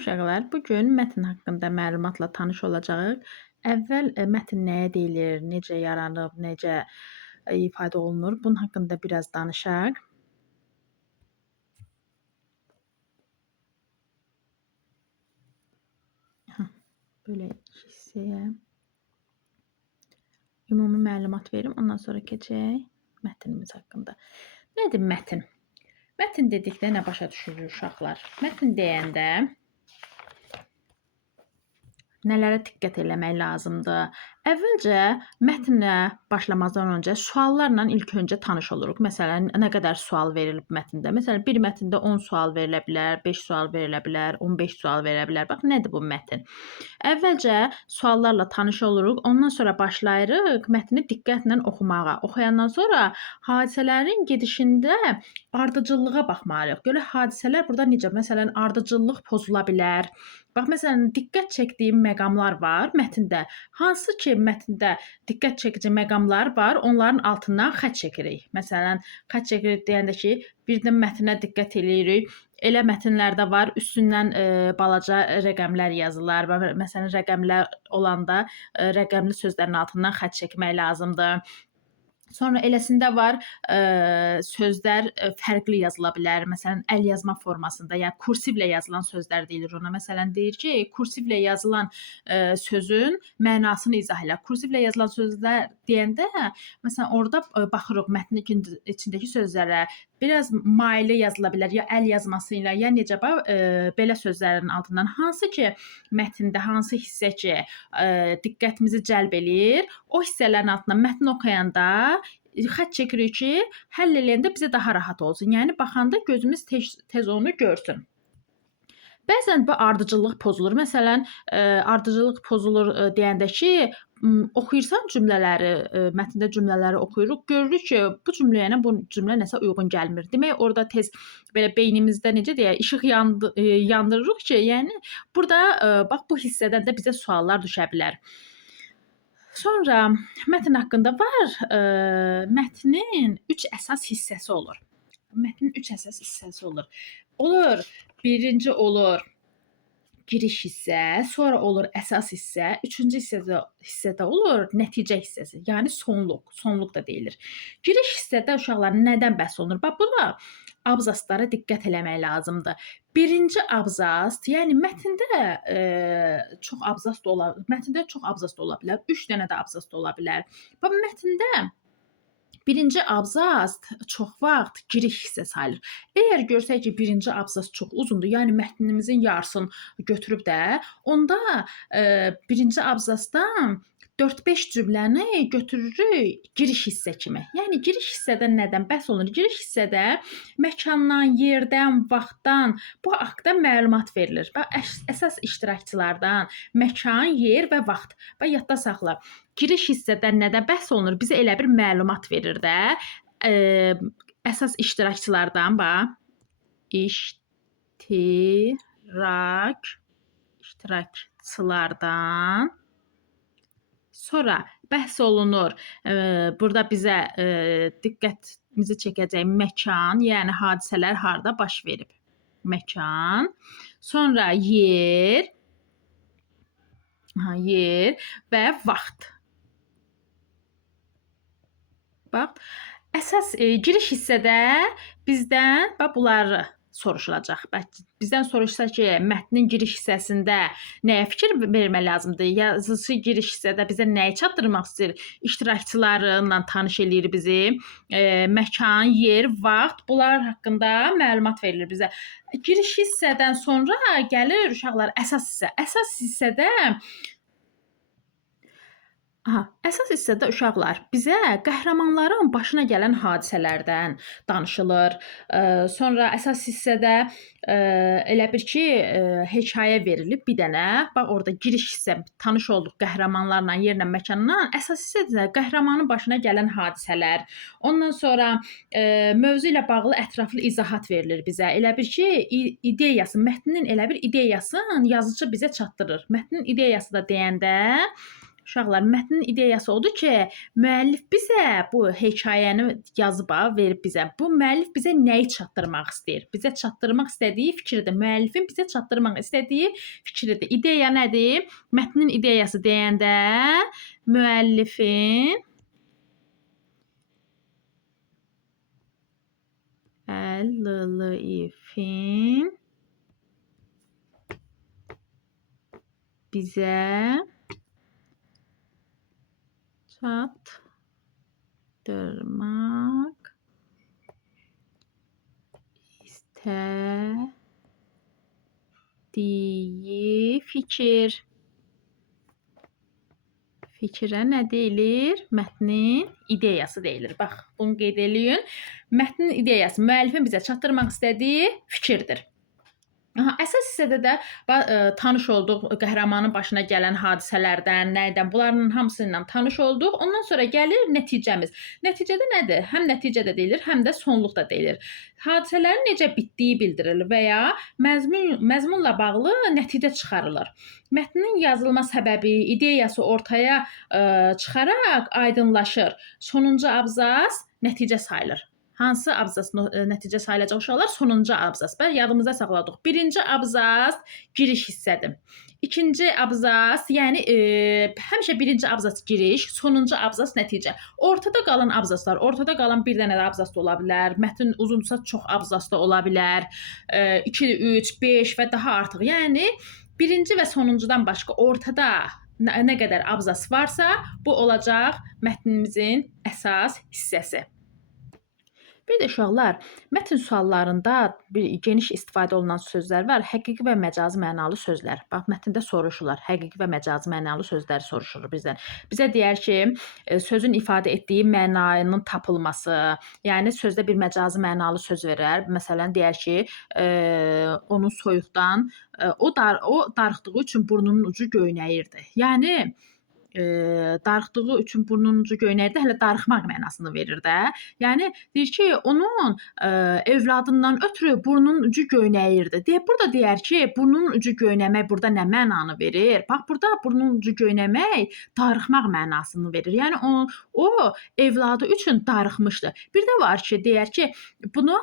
Uşaqlar, bu gün mətn haqqında məlumatla tanış olacağıq. Əvvəl mətn nəyə deyilir, necə yaranıb, necə ifadə olunur, bunun haqqında biraz danışaq. Belə hissəyə ümumi məlumat verim, ondan sonra keçək mətnimiz haqqında. Nədir mətn? Mətn dedikdə nə başa düşürük uşaqlar? Mətn deyəndə nələrə diqqət eləmək lazımdır? Əvvəlcə mətnlə başlamazdan öncə suallarla ilk öncə tanış oluruq. Məsələn, nə qədər sual verilib mətndə? Məsələn, bir mətndə 10 sual verilə bilər, 5 sual verilə bilər, 15 sual verilə bilər. Bax, nədir bu mətn? Əvvəlcə suallarla tanış oluruq, ondan sonra başlayırıq mətni diqqətlə oxumağa. Oxuyandan sonra hadisələrin gedişində ardıcıllığa baxmalıyıq. Görə hadisələr burada necə? Məsələn, ardıcıllıq pozula bilər. Bax, məsələn, diqqət çəkdiyim məqamlar var mətndə. Hansı ki, mətndə diqqət çəkici məqamlar var, onların altından xətt çəkirik. Məsələn, xətt çəkirik deyəndə ki, birdən mətnə diqqət eləyirik. Elə mətnlərdə var, üstündən balaca rəqəmlər yazılar. Məsələn, rəqəmlər olanda rəqəmli sözlərin altından xətt çəkmək lazımdır. Sonra eləsində var, sözlər fərqli yazıla bilər. Məsələn, əl yazma formasında, yəni kursivlə yazılan sözlər deyilir ona. Məsələn, deyir ki, kursivlə yazılan sözün mənasını izah elə. Kursivlə yazılan sözlər deyəndə, məsələn, orada baxırıq mətnin içindəki sözlərə. Biraz maili yazıla bilər, ya əl yazması ilə, ya necə belə sözlərin altından. Hansı ki, mətndə hansı hissə ki, diqqətimizi cəlb eləyir, o hissələrin altından mətn oxuyanda xətt çəkirik ki, həll eləyəndə bizə daha rahat olsun. Yəni baxanda gözümüz tez onu görsün. Bəzən bu ardıcıllıq pozulur. Məsələn, ardıcıllıq pozulur deyəndə ki, oxuyursan cümlələri, mətndə cümlələri oxuyuruq, görürük ki, bu cümləyə ilə bu cümlə nəsə uyğun gəlmir. Demək, orada tez belə beynimizdə necə deyək, işıq yandırırıq ki, yəni burada bax bu hissədən də bizə suallar düşə bilər. Sonra mətn haqqında var. Mətnin 3 əsas hissəsi olur. Mətnin 3 əsas hissəsi olur. Olur, birinci olur giriş hissə, sonra olur əsas hissə, üçüncü hissədə olur nəticə hissəsi, yəni sonluq da deyilir. Giriş hissədə uşaqlar nədən bəhs olunur? Bax, buna abzaslara diqqət eləmək lazımdır. Birinci abzas, yəni mətndə çox abzas da ola bilər, 3 dənə də abzas da ola bilər. Bax, mətndə birinci abzas çox vaxt giriş hissə sayılır. Əgər görsək ki, birinci abzas çox uzundur, yəni mətnimizin yarısını götürüb də, onda birinci abzasdan 4-5 cümləni götürürük giriş hissə kimi. Yəni giriş hissədə nədən bəhs olunur? Giriş hissədə məkandan, yerdən, vaxtdan, bu haqqda məlumat verilir. Bax, əsas iştirakçılardan məkan, yer və vaxt. Bax, yadda saxla. Giriş hissədə nədən bəhs olunur? Bizə elə bir məlumat verir də. Əsas iştirakçılardan bax, iştirakçılardan sonra bəhs olunur. Burada bizə diqqətimizi çəkəcək məkan, yəni hadisələr harda baş verib. Məkan, sonra yer və vaxt. Bax, əsas giriş hissədə bizdən bax bunları soruşulacaq. Bizdən soruşsa ki, mətnin giriş hissəsində nəyə fikir vermək lazımdır? Yazıçı giriş hissədə bizə nəyi çatdırmaq istəyir? İştirakçılarla tanış eləyir bizi. Məkan, yer, vaxt, bunlar haqqında məlumat verilir bizə. Giriş hissədən sonra gəlir uşaqlar əsas hissə. Əsas hissədə uşaqlar bizə qəhrəmanların başına gələn hadisələrdən danışılır. Sonra əsas hissədə elə bir ki, hekayə verilib bir dənə. Bax, orada giriş hissə, tanış olduq qəhrəmanlarla, yerlə, məkanla. Əsas hissədə qəhrəmanın başına gələn hadisələr. Ondan sonra mövzu ilə bağlı ətraflı izahat verilir bizə. Elə bir ki, ideyası, mətnin elə bir ideyasını yazıcı bizə çatdırır. Mətnin ideyası da deyəndə Uşaqlar, mətnin ideyası odur ki, müəllif bizə bu hekayəni yazıb verib bizə. Bu müəllif bizə nəyi çatdırmaq istəyir? Bizə çatdırmaq istədiyi fikirdir. Müəllifin bizə çatdırmaq istədiyi fikirdir. İdeya nədir? Mətnin ideyası deyəndə müəllifin bizə çatdırmaq istədiyi fikir. Fikrə nə deyilir? Mətnin ideyası deyilir. Bax, bunu qeyd eləyin. Mətnin ideyası müəllifin bizə çatdırmaq istədiyi fikirdir. Əsas hissədə də tanış olduq qəhrəmanın başına gələn hadisələrdən, nədən, bunların hamısı ilə tanış olduq. Ondan sonra gəlir nəticəmiz. Nəticədə nədir? Həm nəticə də deyilir, həm də sonluq da deyilir. Hadisələrin necə bitdiyi bildirilir və ya məzmunla bağlı nəticə çıxarılır. Mətnin yazılma səbəbi, ideyası ortaya çıxaraq aydınlaşır. Sonuncu abzas nəticə sayılır. Hansı abzas nəticə sayılacaq uşaqlar? Sonuncu abzas. Yadımızda saxladıq. Birinci abzas giriş hissədir. İkinci abzas, yəni həmişə birinci abzas giriş, sonuncu abzas nəticə. Ortada qalan abzaslar, ortada qalan bir dənə də abzas da ola bilər. Mətn uzunsa çox abzas da ola bilər. 2, 3, 5 və daha artıq. Yəni birinci və sonuncudan başqa ortada nə qədər abzas varsa, bu olacaq mətnimizin əsas hissəsi. Bir də uşaqlar, mətn suallarında geniş istifadə olunan sözlər var. Həqiqi və məcazi mənalı sözlər. Bax, mətndə soruşurlar. Həqiqi və məcazi mənalı sözləri soruşur bizdən. Bizə deyər ki, sözün ifadə etdiyi mənanın tapılması, yəni sözdə bir məcazi mənalı söz verər. Məsələn, deyər ki, onun soyuqdan, o darıxdığı üçün burnunun ucu göynəyirdi. Yəni, darıxdığı üçün burnunun ucu göynəyirdi, hələ darıxmaq mənasını verir də. Yəni deyir ki, onun övladından ötürü burnunun ucu göynəyirdi. Burada deyər ki, burnunun ucu göynəmək burada nə mənanı verir? Bax, burada burnunun ucu göynəmək darıxmaq mənasını verir. Yəni o övladı üçün darıxmışdı. Bir də var ki, deyər ki, buna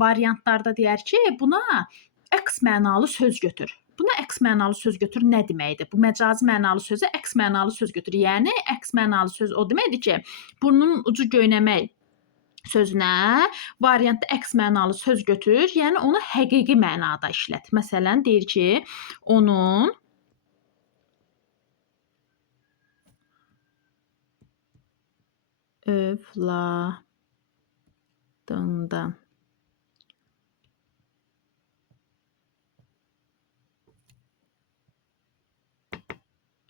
variantlarda deyər ki, buna əks mənalı söz götür. Buna əks mənalı söz götür nə deməkdir? Bu məcazi mənalı sözə əks mənalı söz götür. Yəni əks mənalı söz o deməkdir ki, burnunun ucu göynəmək sözünə variantda əks mənalı söz götür, yəni onu həqiqi mənada işlət. Məsələn, deyir ki, onun övladından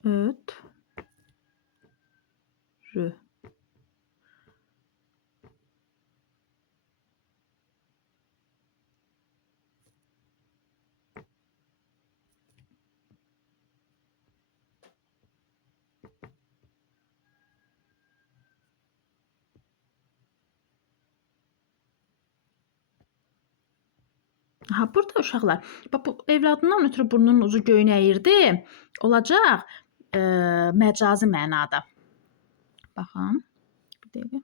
ötrü burada uşaqlar, bax, bu evladından ötürü burnunun ucu göynəyirdi, olacaq məcazi mənada. Baxın, bir dəqiqə.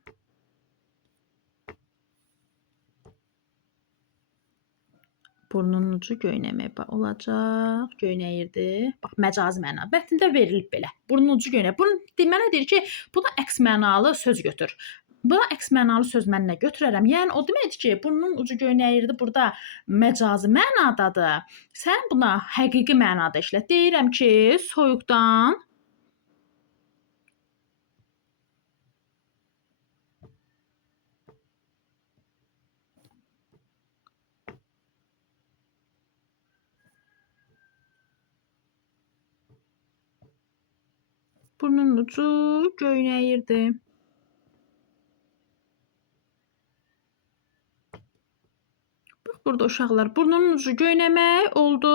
Burnunun ucu göynəmək olacaq, göynəyirdi. Bax, məcazi mənada. Mətndə verilib belə. Burnunun ucu göynəyir. Bunu demənə deyir ki, buna əks mənalı söz götür. Buna əks mənalı söz mən nə götürərəm? Yəni o deməkdir ki, burnunun ucu göynəyirdi, burada məcazi mənadadır. Sən buna həqiqi mənada işlət. Deyirəm ki, soyuqdan burnunun ucu göynəyirdi. Burada uşaqlar burnunun ucu göynəmək oldu.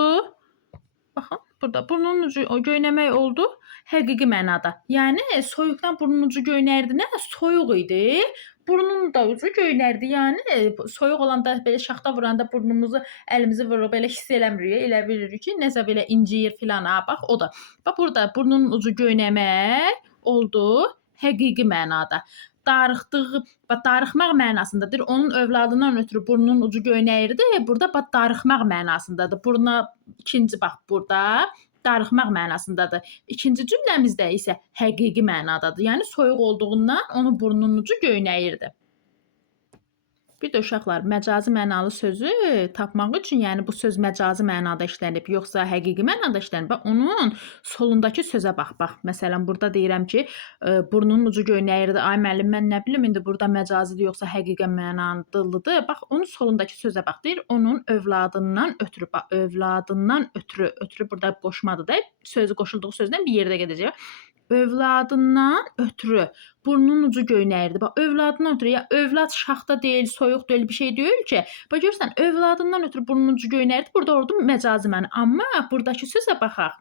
Baxın, burada burnunun ucu göynəmək oldu həqiqi mənada. Yəni soyuqdan burnunun ucu göynəyirdi. Nə? Soyuq idi. burnunun da ucu göynərdi. Yəni soyuq olanda belə şaxta vuranda burnumuzu, əlimizi vururuq, belə hiss eləmirik. Elə bilirik ki, nəsə belə inciyir filan. Ha, bax o da. Bax burada burnunun ucu göynəmək oldu həqiqi mənada. Darıxdığı, bax darıxmaq mənasındadır. Onun övladından ötürü burnunun ucu göynəyirdi. Burada bax darıxmaq mənasındadır. Buruna ikinci bax burada darıxmaq mənasındadır. İkinci cümləmizdə isə həqiqi mənadadır. Yəni soyuq olduğundan onun burnunun ucu göynəyirdi. Bir də uşaqlar, məcazi mənalı sözü tapmaq üçün, yəni bu söz məcazi mənada işlənib, yoxsa həqiqi mənada işlənib, onun solundakı sözə bax. Bax, məsələn, burada deyirəm ki, burnunun ucu göynəyirdi. Ay müəllim, mən nə bilim indi burada məcazidir yoxsa həqiqi mənalıdır. Bax, onun solundakı sözə bax. Deyir, onun övladından ötürü, bax, övladından ötürü burada qoşmadır da, sözü qoşulduğu sözdən bir yerdə gedəcək. Övladından ötürü burnunun ucu göynəyirdi. Bax, övladından ötürü, ya övlad şaxta deyil, soyuq deyil, bir şey deyil ki. Bax, görürsən, övladından ötürü burnunun ucu göynəyirdi. Burada orada məcazi məna. Amma buradakı sözə baxaq.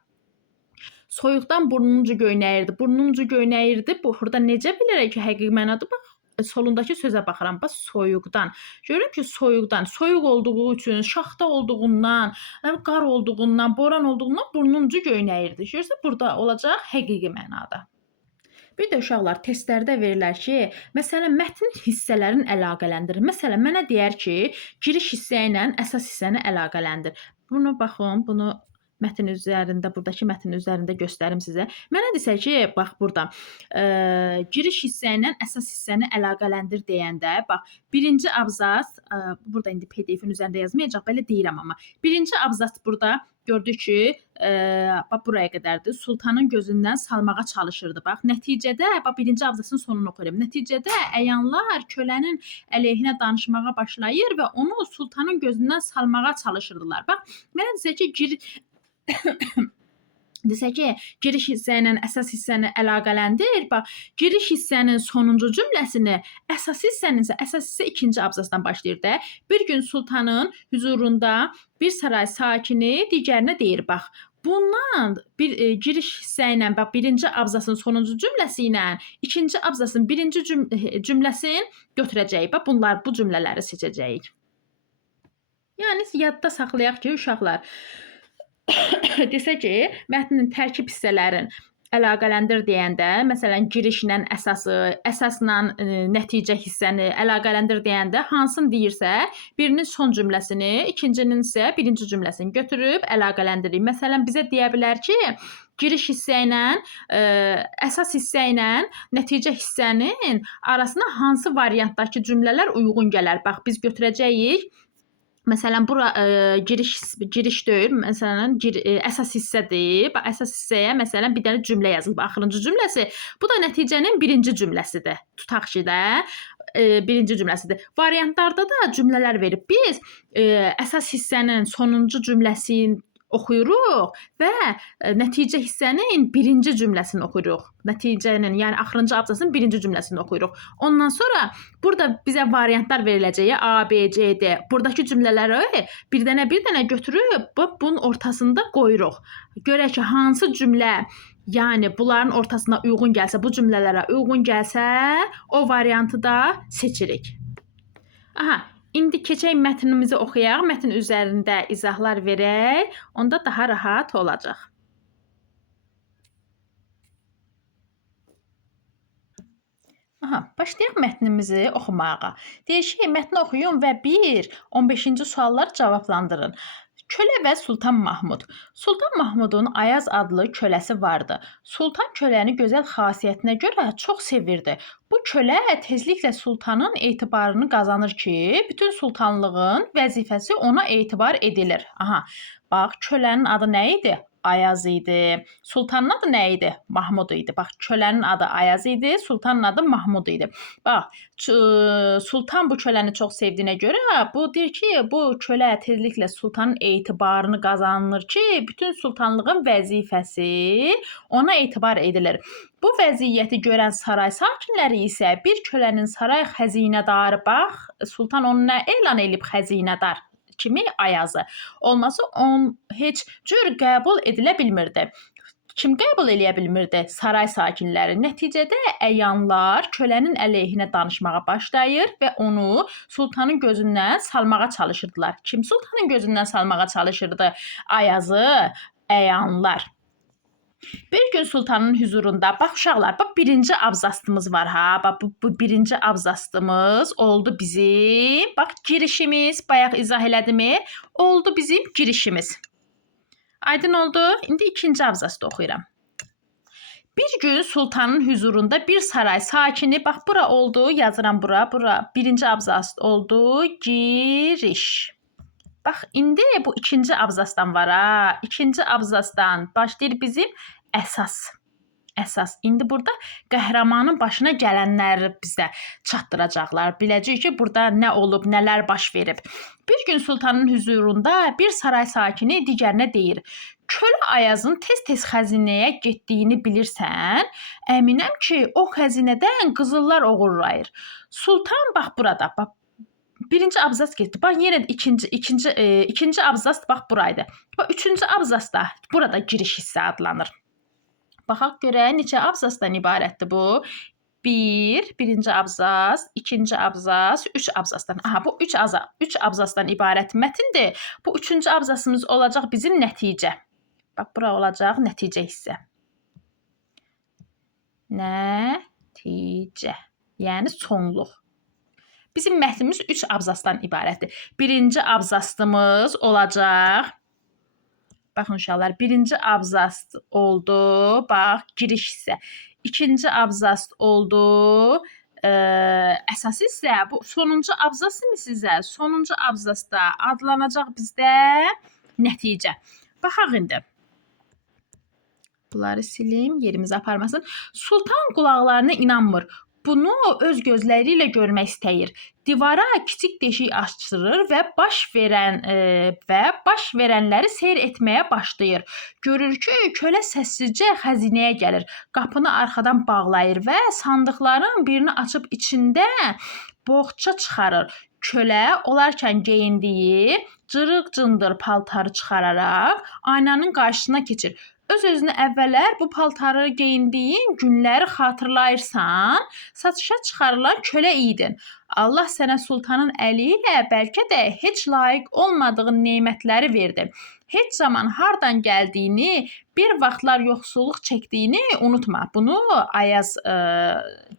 Soyuqdan burnunun ucu göynəyirdi. Burnunun ucu göynəyirdi. Burada necə bilərək ki, həqiqi mənadır? Bax, solundakı sözə baxıram. Bax, soyuqdan. Görürəm ki, soyuqdan, soyuq olduğu üçün, şaxta olduğundan, qar olduğundan, boran olduğundan burnunun ucu göynəyirdi. Görürsən, burada olacaq həqiqi mənada. Bir də uşaqlar, testlərdə verilər ki, məsələn, mətn hissələrini əlaqələndirin. Məsələn, mənə deyər ki, giriş hissə ilə əsas hissəni əlaqələndir. Bunu baxın, bunu mətn üzərində, buradakı mətn üzərində göstərim sizə. Mənə desə ki, bax burada, giriş hissə ilə əsas hissəni əlaqələndir deyəndə, bax, birinci abzas, burada indi PDF-in üzərində yazmayacaq, belə deyirəm amma. Birinci abzas burada gördük ki, bax buraya qədərdir. Sultanın gözündən salmağa çalışırdı. Bax, nəticədə, bax birinci abzasın sonunu oxuyuram. Nəticədə əyanlar kölənin əleyhinə danışmağa başlayır və onu sultanın gözündən salmağa çalışırdılar. Bax, mənə desə ki, desək ki, giriş hissə ilə əsas hissəni əlaqələndir. Bax, giriş hissənin sonuncu cümləsini, əsas hissə ikinci abzasdan başlayır da. Bir gün sultanın huzurunda bir saray sakini digərinə deyir, bax, bundan bir giriş hissə ilə, bax, birinci abzasın sonuncu cümləsi ilə ikinci abzasın birinci cümləsini götürəcəyik. Bax, bunlar bu cümlələri seçəcəyik. Yəni, yadda saxlayaq ki, uşaqlar, desə ki, mətnin tərkib hissələrin əlaqələndir deyəndə, məsələn, girişlə əsası, əsasla nəticə hissəni əlaqələndir deyəndə hansını deyirsə, birinin son cümləsini, ikincinin isə birinci cümləsini götürüb əlaqələndirik. Məsələn, bizə deyə bilər ki, giriş hissə ilə, əsas hissə ilə nəticə hissənin arasına hansı variantdakı cümlələr uyğun gələr? Bax, biz götürəcəyik. Məsələn, bura giriş deyil, məsələn, əsas hissədir. Bax, əsas hissəyə məsələn bir dənə cümlə yazılıb, axırıncı cümləsi. Bu da nəticənin birinci cümləsidir. Tutaq ki də birinci cümləsidir. Variantlarda da cümlələr verib. Biz əsas hissənin sonuncu cümləsini oxuyuruq və nəticə hissənin birinci cümləsini oxuyuruq. Nəticənin, yəni axırıncı abzasın birinci cümləsini oxuyuruq. Ondan sonra burada bizə variantlar veriləcək. A, B, C, D. Buradakı cümlələri bir dənə götürüb bunun ortasında qoyuruq. Görək ki, hansı cümlə, yəni bunların ortasına uyğun gəlsə, bu cümlələrə uyğun gəlsə, o variantı da seçirik. Aha, indi keçək mətnimizi oxuyaq, mətn üzərində izahlar verək, onda daha rahat olacaq. Aha, başlayaq mətnimizi oxumağa. Deyir ki, mətni oxuyun və 1-15-ci sualları cavablandırın. Kölə və Sultan Mahmud. Sultan Mahmudun Ayaz adlı köləsi vardı. Sultan köləni gözəl xasiyyətinə görə çox sevirdi. Bu kölə tezliklə sultanın etibarını qazanır ki, bütün sultanlığın vəzifəsi ona etibar edilir. Aha, bax, kölənin adı nə idi? Ayaz idi. Sultanın adı nə idi? Mahmud idi. Bax, kölənin adı Ayaz idi, sultanın adı Mahmud idi. Bax, sultan bu köləni çox sevdiyinə görə, bu deyir ki, bu kölə tezliklə sultanın etibarını qazanır ki, bütün sultanlığın vəzifəsi ona etibar edilir. Bu vəziyyəti görən saray sakinləri isə bir kölənin saray xəzinədarı, bax, sultan onu nə elan edib xəzinədar kimi Ayazı olması heç cür qəbul edilə bilmirdi. kim qəbul eləyə bilmirdi? Saray sakinləri. Nəticədə əyanlar kölənin əleyhinə danışmağa başlayır və onu sultanın gözündən salmağa çalışırdılar. Kim sultanın gözündən salmağa çalışırdı Ayazı? Əyanlar. Bir gün sultanın huzurunda, bax uşaqlar, bax birinci abzastımız var ha. Bax bu birinci abzastımız oldu bizim. Bax girişimiz, bayaq izah elədimi? Oldu bizim girişimiz. Aydın oldu. İndi ikinci abzastı oxuyuram. Bir gün sultanın huzurunda bir saray sakini, bax bura oldu, yazıram bura. Birinci abzast oldu, giriş. Bax indi bu ikinci abzastdan var ha. İkinci abzastdan başlayır bizim əsas. İndi burada qəhrəmanın başına gələnləri bizə çatdıracaqlar. Biləcəyik ki, burada nə olub, nələr baş verib. Bir gün sultanın huzurunda bir saray sakini digərinə deyir: "Kölə Ayazın tez-tez xəzinəyə getdiyini bilirsən? Əminəm ki, o xəzinədən qızıllar oğurlayır." Sultan bax burada, bax birinci abzas getdi. Bax yenə ikinci abzas bax buraydı. Bax üçüncü abzas da burada giriş hissə adlanır. Baxaq görək neçə abzasdan ibarətdir bu? Birinci abzas, ikinci abzas, üç abzasdan. Aha, bu üç abzasdan ibarət mətndir. Bu üçüncü abzasımız olacaq bizim nəticə. Bax, bura olacaq nəticə hissə. Nəticə, yəni sonluq. Bizim mətnimiz 3 abzasdan ibarətdir. Birinci abzasımız olacaq. Baxın uşaqlar, birinci abzas oldu. Bax, giriş hissə. İkinci abzas oldu. Əsas hissə. Bu sonuncu abzas sizə. Sonuncu abzasda adlanacaq bizdə nəticə. Baxaq indi. Bunları silim, yerimizə aparmasın. Sultan qulaqlarına inanmır. Bunu öz gözləri ilə görmək istəyir. Divara kiçik deşik açdırır və baş verənləri seyr etməyə başlayır. Görür ki, kölə səssizcə xəzinəyə gəlir. Qapını arxadan bağlayır və sandıqların birini açıb içində boğça çıxarır. Kölə olarkən geyindiyi cırıq-cındır paltarı çıxararaq aynanın qarşısına keçir. Öz-özünə əvvəllər bu paltarı geyindiyin günləri xatırlayırsan, satışa çıxarılan kölə idin. Allah sənə sultanın əli ilə bəlkə də heç layiq olmadığın nemətləri verdi. Heç zaman hardan gəldiyini, bir vaxtlar yoxsulluq çəkdiyini unutma. Bunu Ayaz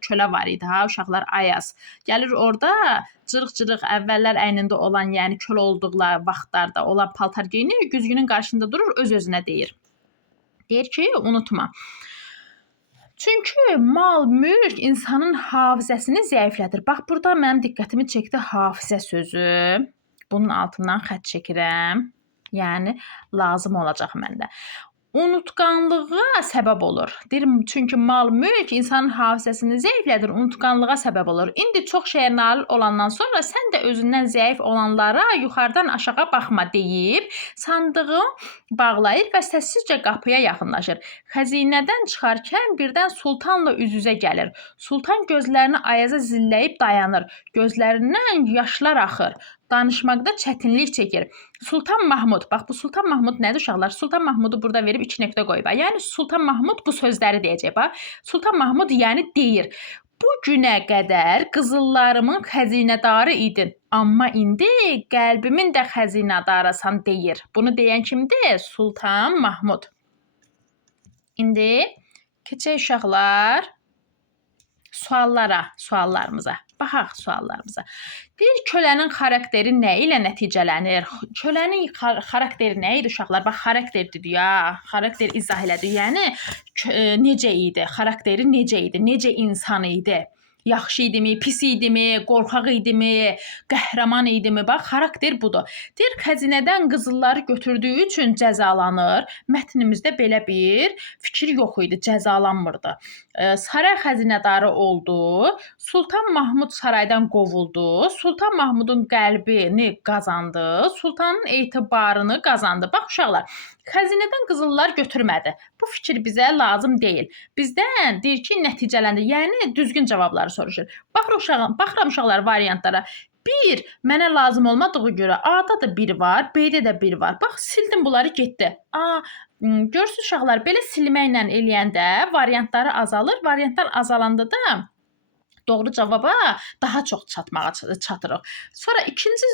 kölə var idi ha, uşaqlar Ayaz. Gəlir orada cırıq-cırıq əvvəllər əynində olan, yəni kölə olduqları vaxtlarda olan paltar geyinir, güzgünün qarşısında durur, öz-özünə deyir. Deyir ki, unutma. Çünki mal, mülk insanın hafizəsini zəiflədir. Bax, burada mənim diqqətimi çəkdi hafizə sözü. Bunun altından xətt çəkirəm. Yəni, lazım olacaq məndə. Unutqanlığa səbəb olur. Deyir, çünki mal, mülk insanın hafizəsini zəiflədir, unutqanlığa səbəb olur. İndi çox şeyə nail olandan sonra sən də özündən zəif olanlara yuxarıdan aşağı baxma deyib, sandığı bağlayır və səssizcə qapıya yaxınlaşır. Xəzinədən çıxarkən birdən sultanla üz-üzə gəlir. Sultan gözlərini Ayaza zilləyib dayanır. Gözlərindən yaşlar axır. Danışmaqda çətinlik çəkir. Sultan Mahmud, bax bu Sultan Mahmud nədir uşaqlar? Sultan Mahmudu burada verib 2 nöqtə qoyub. Yəni Sultan Mahmud bu sözləri deyəcək. Bax, Sultan Mahmud yəni deyir: "Bu günə qədər qızıllarımın xəzinədarı idin, amma indi qəlbimin də xəzinədarısan" deyir. Bunu deyən kimdir? Sultan Mahmud. İndi keçək uşaqlar suallarımıza. Baxaq suallarımıza. Bir kölənin xarakteri nə ilə nəticələnir? Kölənin xarakteri nə idi uşaqlar? Bax, xarakter dedik ya. Xarakter izah elədik. Yəni necə idi? Xarakteri necə idi? Necə insan idi? Yaxşı idimi, pis idimi, qorxaq idimi, qəhrəman idimi? Bax, xarakter budur. Deyir, xəzinədən qızılları götürdüyü üçün cəzalanır. Mətnimizdə belə bir fikir yox idi, cəzalanmırdı. Saray xəzinədarı oldu. Sultan Mahmud saraydan qovuldu. Sultan Mahmudun qəlbini qazandı. Sultanın etibarını qazandı. Bax uşaqlar, xəzinədən qızıllar götürmədi. Bu fikir bizə lazım deyil. Bizdən deyir ki, nəticələndi. Yəni düzgün cavabları soruşur. Baxıram uşaqlar variantlara. Bir, mənə lazım olmadığı görə A-da da 1 var, B-də də 1 var. Bax, sildim bunları getdi. Görürsüz uşaqlar, belə silməklə eləyəndə variantları azalır. Variantlar azalanda da doğru cavaba daha çox çatırıq. Sonra ikinci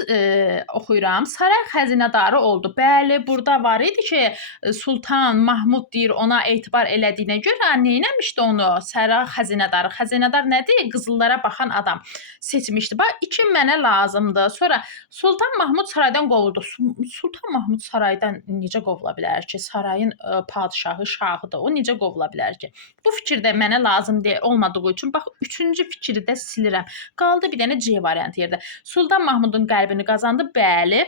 oxuyuram. Saray xəzinədarı oldu. Bəli, burada var idi ki, Sultan Mahmud deyir ona etibar elədiyinə görə neynəmişdi onu? Saray xəzinədarı. Xəzinədar nədir? Qızıllara baxan adam seçmişdi. Bax, 2 mənə lazımdır. Sonra Sultan Mahmud saraydan qovuldu. Sultan Mahmud saraydan necə qovula bilər ki? Sarayın padşahı, şahıdır. O necə qovula bilər ki? Bu fikir də mənə lazım olmadığı üçün bax, üçüncü fikri də silirəm. Qaldı bir dənə C variantı yerdə. Sultan Mahmudun qəlbini qazandı. Bəli,